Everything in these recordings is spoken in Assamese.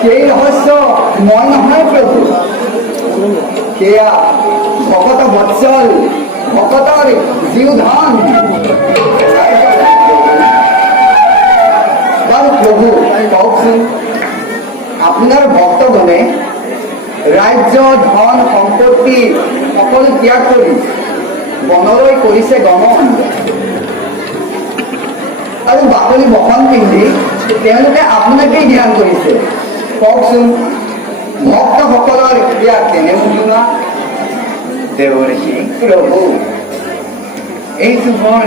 সেই ৰহস্য মই নহয় প্ৰভু সেয়া ভকত বৎসল ভকতৰ জীউধন। বাৰু প্ৰভু কওকচোন, আপোনাৰ ভক্তগণে ৰাজ্য ধন সম্পত্তি সকলো ত্যাগ কৰি বনলৈ কৰিছে গমন, আৰু বাকলি বসন পিন্ধি তেওঁলোকে আপোনাকেই ধ্যান কৰিছে। কওকচোন ভক্তসকলৰ ইয়াত কেনে মহিমা? দেৱঋষি, প্ৰভু এইটো বৰ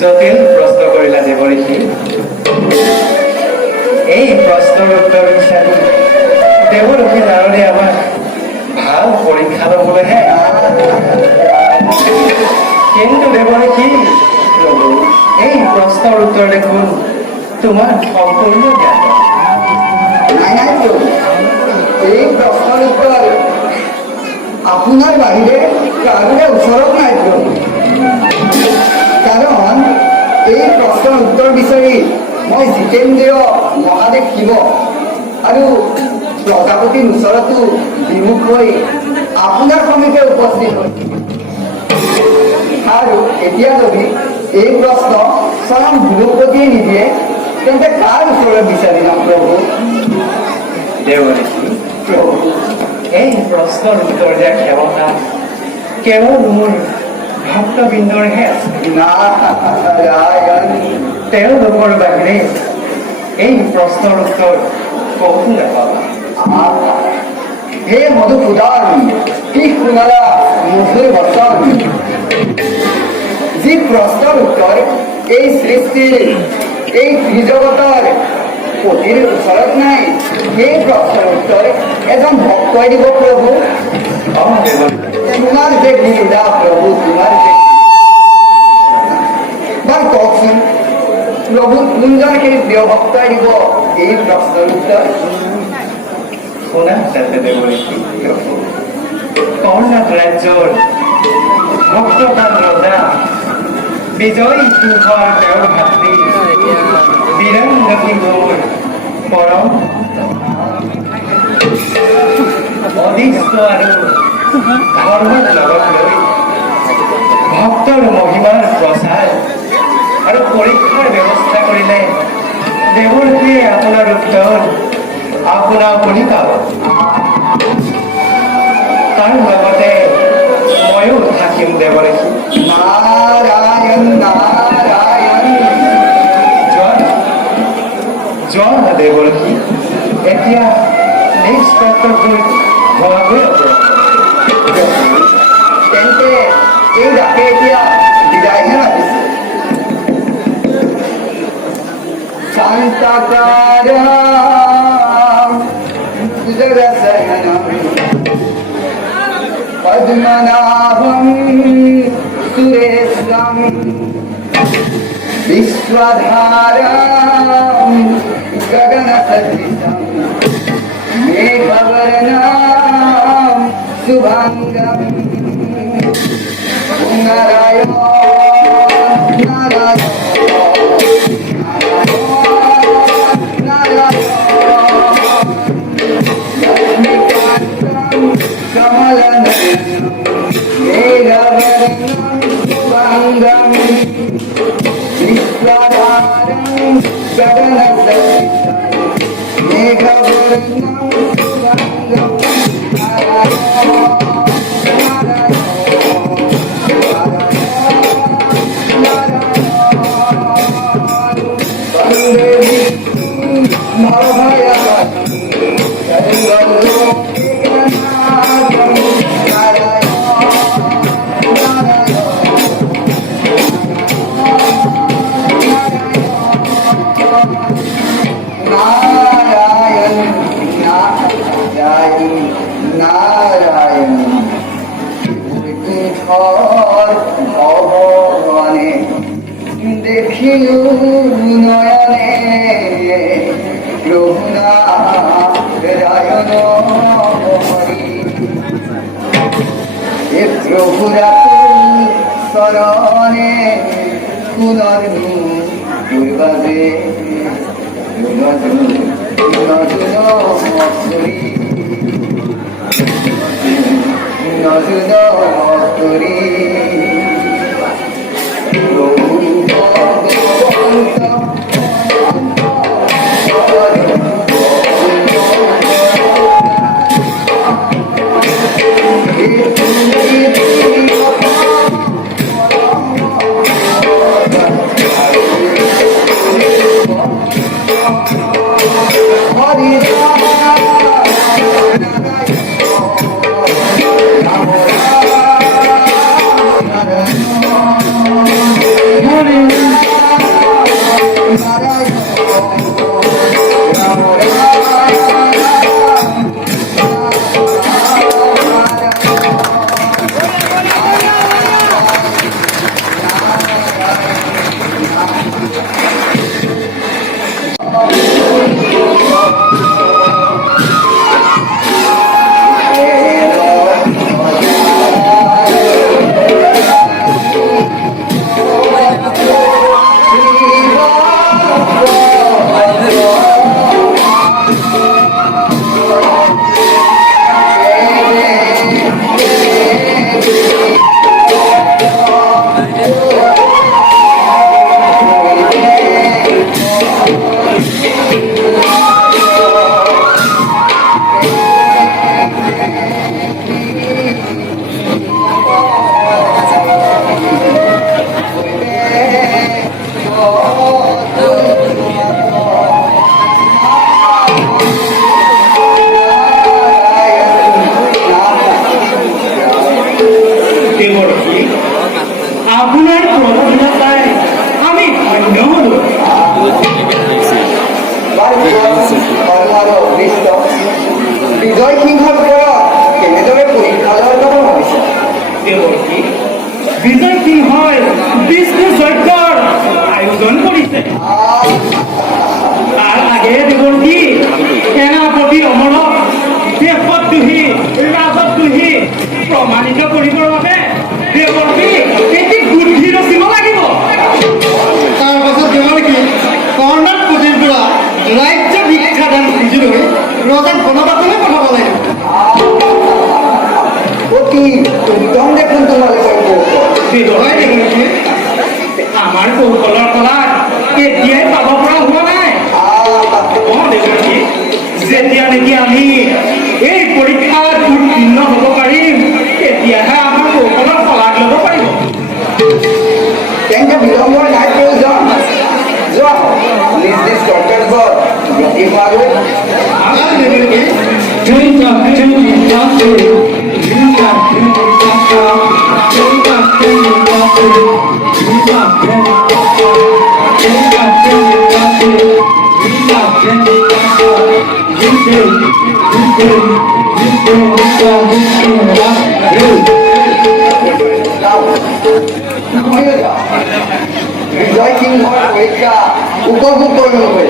জটিল প্ৰশ্ন কৰিলা দেৱঋষি। এই প্ৰশ্নৰ উত্তৰ বিচাৰি দেৱঋষি নাৰদে আমাক ভাল পৰীক্ষা ল'বলৈহে। কিন্তু দেৱঋষি, প্ৰভু এই প্ৰশ্নৰ উত্তৰ দেখোন তোমাৰ সম্পূৰ্ণ জ্ঞাত। নাই নাই প্ৰভু, এই প্ৰশ্নৰ উত্তৰ আপোনাৰ বাহিৰে কাৰোৰে ওচৰত নাই প্ৰভু। কাৰণ এই প্ৰশ্নৰ উত্তৰ বিচাৰি মই জিতেন্দ্ৰীয় মহাদেৱ শিৱ আৰু প্ৰজাপতিৰ ওচৰতো বিমুখ হৈ আপোনাৰ সমীপে উপস্থিত হৈছিল। আৰু এতিয়া যদি এই প্ৰশ্ন স্বয়ং ভূপতিয়ে নিদিয়ে তেন্তে কাৰ ওচৰত বিচাৰি যাম প্ৰভু? দেৱঋষি, প্ৰভু এই প্ৰশ্নৰ উত্তৰ দিয়া ক্ষমতা কেৱল মোৰ ভক্তবৃন্দৰহে আছে। নাৰায়ণ তেওঁলোকৰ বাহিৰে এই প্ৰশ্নৰ উত্তৰ ক'তো নাপাবা। হে মধুসূদন, কি শুনালা মধুৰ বচন। যি প্ৰশ্নৰ উত্তৰ এই সৃষ্টিৰ এই ত্ৰিজগতৰ পতিৰ ওচৰত নাই, সেই প্ৰশ্নৰ উত্তৰ এজন ভক্তই দিব প্ৰভু। তোমাৰ যে লীলা প্ৰভু, তোমাৰ যে। বাৰু কওকচোন প্ৰভু, কোনজন সেই প্ৰিয় ভক্তই দিব এই প্ৰশ্নৰ উত্তৰ? শুনা তেন্তে দেৱঋষি, কৰ্ণাট ৰাজ্যৰ ভক্তপ্ৰাণ ৰজা বিজয় তুষাৰ তেওঁৰ ভাতৃ বীৰেন্দ্ৰজী মোৰ পৰম অদৃষ্ট আৰু ধৰ্মৰ লগত লৈ ভক্তৰ মহিমাৰ প্ৰচাৰ আৰু পৰীক্ষাৰ ব্যৱস্থা কৰিলে দেৱঋষিয়ে আপোনাৰ উত্তৰ আপোনাৰ বুলি পাব। তাৰ লগতে ময়ো থাকিম দেৱঋষি। নাৰায়ণ নাৰায়ণ। যোৱা দেৱঋষি, এতিয়া নিজ কৰ্তব্য হোৱাকৈ তেন্তে এই ডাকে এতিয়া বিদায়হে মাতিছে। শান্তকাৰম জগৎসহনম পদ্মনাভম সুরেশম विश्वधारं गगनसदृशं मेघवर्णं शुभांगं नारायण नारायण नारायण लक्ष्मीकान्तं कमलनयनं मेघवर्णं शुभांगं विश्वधारं गगनसदृशं मेघवर्णं शुभांगं नारायण वन्दे ভগবানে দেখিলু নয়নে প্রভুনারায়ণ হরি এ প্রভুরাতুল শরণে পুনর্নু পূর্বাদে নতুন বিজয় সিংহৰ পৰা কেনেদৰে পৰীক্ষা লোৱাৰ কথা ভাবিছে? বিজয় সিংহই বিষ্ণু যজ্ঞৰ আয়োজন কৰিছে। তাৰ আগে দেৱৰ্ষী সেনাপতি অমৰক দেশত দুহি ৰাজত দুহি প্ৰমাণিত কৰিবৰ বাবে দেৱৰ্ষী এটি বুদ্ধি ৰচিব লাগিব। তাৰ পাছত দেৱৰ্ষী কৰ্ণাট পুঁজিৰ পৰা ৰাজ্য শিক্ষাদান খুজি লৈ ৰজাক বনবাসলৈ পঠাব লাগিব। অতি উত্তম দেখোন তোমালোকৰ দেৱৰ্ষী আমাৰ কৌশলৰ ফলাত এতিয়াই পাব পৰা হোৱা নাই। দেৱৰ্ষী যেতিয়া নেকি আমি এই পৰীক্ষাত উত্তীৰ্ণ হ'ব পাৰিম তেতিয়াহে আমাৰ কৌশলৰ ফলাক ল'ব পাৰিব। তেন্তে বিলম্বৰ নাই প্ৰয়োজন। যোৱা নিজ নিজ কৰ্তব্যত ব্ৰতী হোৱাগৈ। বিজয় সিংহৰ পৰীক্ষা উপভোগ কৰিবলৈ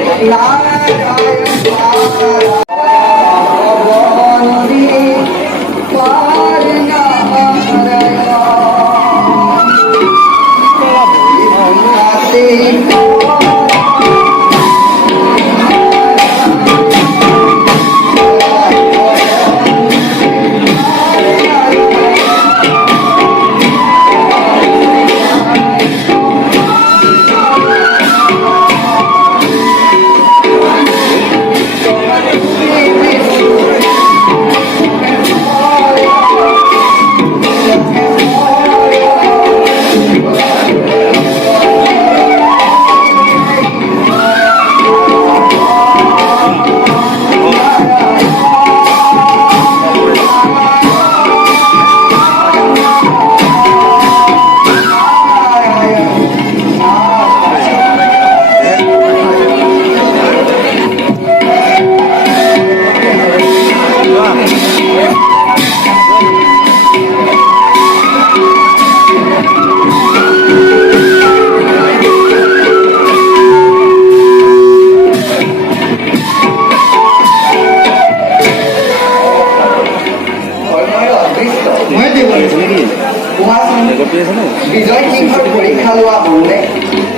বিজয় সিংহৰ পৰীক্ষা লোৱা হ'লনে?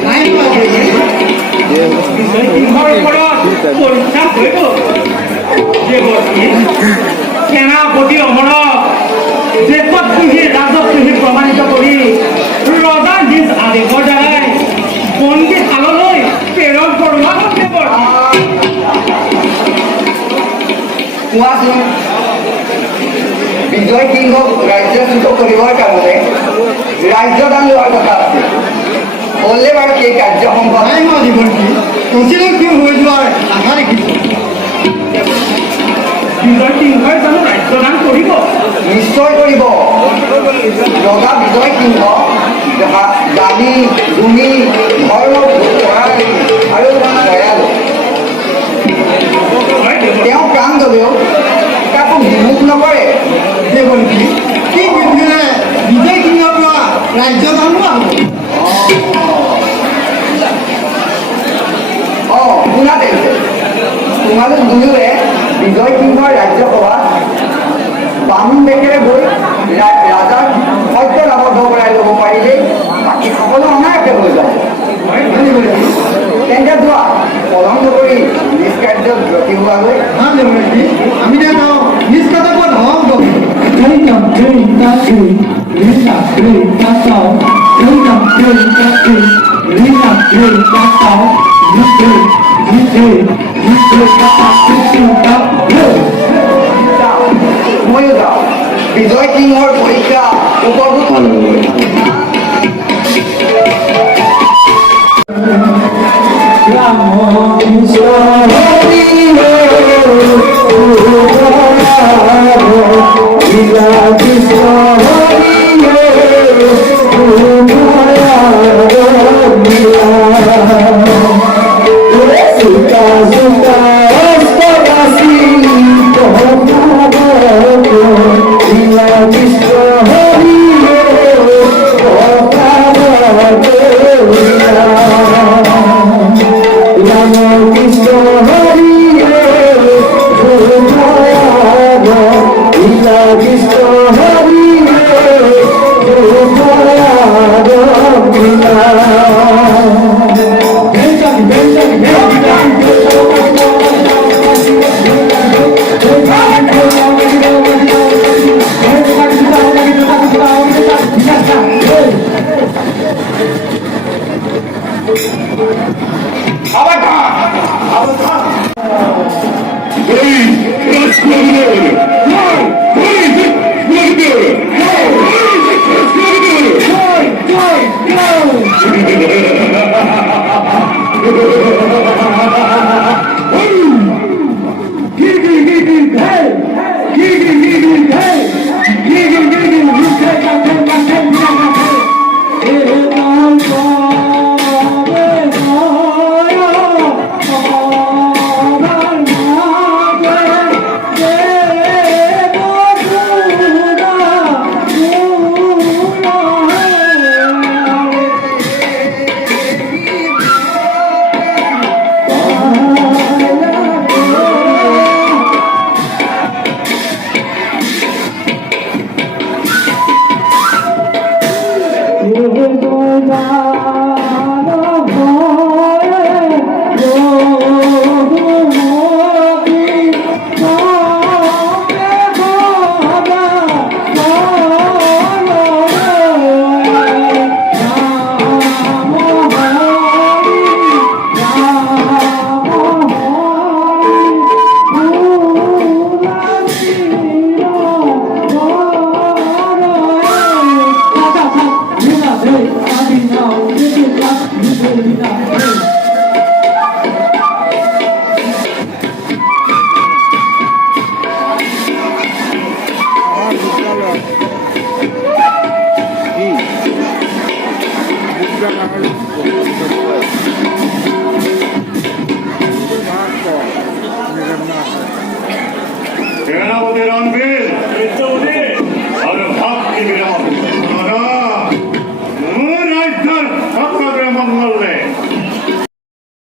নাই পোৱা বিজয় সিংহৰ ওপৰত পৰীক্ষা হৈ গ'ল। দেৱৰ্ষী সেনাপতি অমৰক দেশত কোৱাচোন বিজয় সিংহক ৰাজ্যচ্যুত কৰিবৰ কাৰণে ৰাজ্যদান লোৱাৰ কথা আছে হ'লে বাৰু সেই কাৰ্য সম্ভৱ নাই হোৱা জীৱনটি তচিলৰ কি হৈ যোৱাৰ আশা দেখিছোঁ বিজয় সিংহই জানো ৰাজ্যদান কৰিব নিশ্চয় কৰিব ৰজা বিজয় সিংহ দানী গুণী ধৰ্ম পৰায়ণী আৰু দয়ালু তেওঁ প্ৰাণ গলেও কাকো বিমুখ নকৰে দেৱন্তী কি বিধেৰে বিজয় সিংহৰ পৰা ৰাজ্য জন্মোৱা হ'ব শুনা তেন্তে তোমালোক দুয়োৱে বিজয় সিংহৰ ৰাজ্যসভাত বামুণ বেশেৰে গৈ ৰাজাক সত্যত আবদ্ধ কৰাই ল'ব পাৰিলেই বাকী সকলো অনায়াসে হৈ যাব তেন্তে যোৱা পলম নকৰি নিজ কাৰ্যত ব্ৰতী হোৱাগৈ দেৱন্তী আমি তেওঁ নিজ কৰ্তব্যত হওক ময়ো যাওঁ বিজয় সিংহৰ পৰীক্ষা উপভোগ Senapoতি Ranveer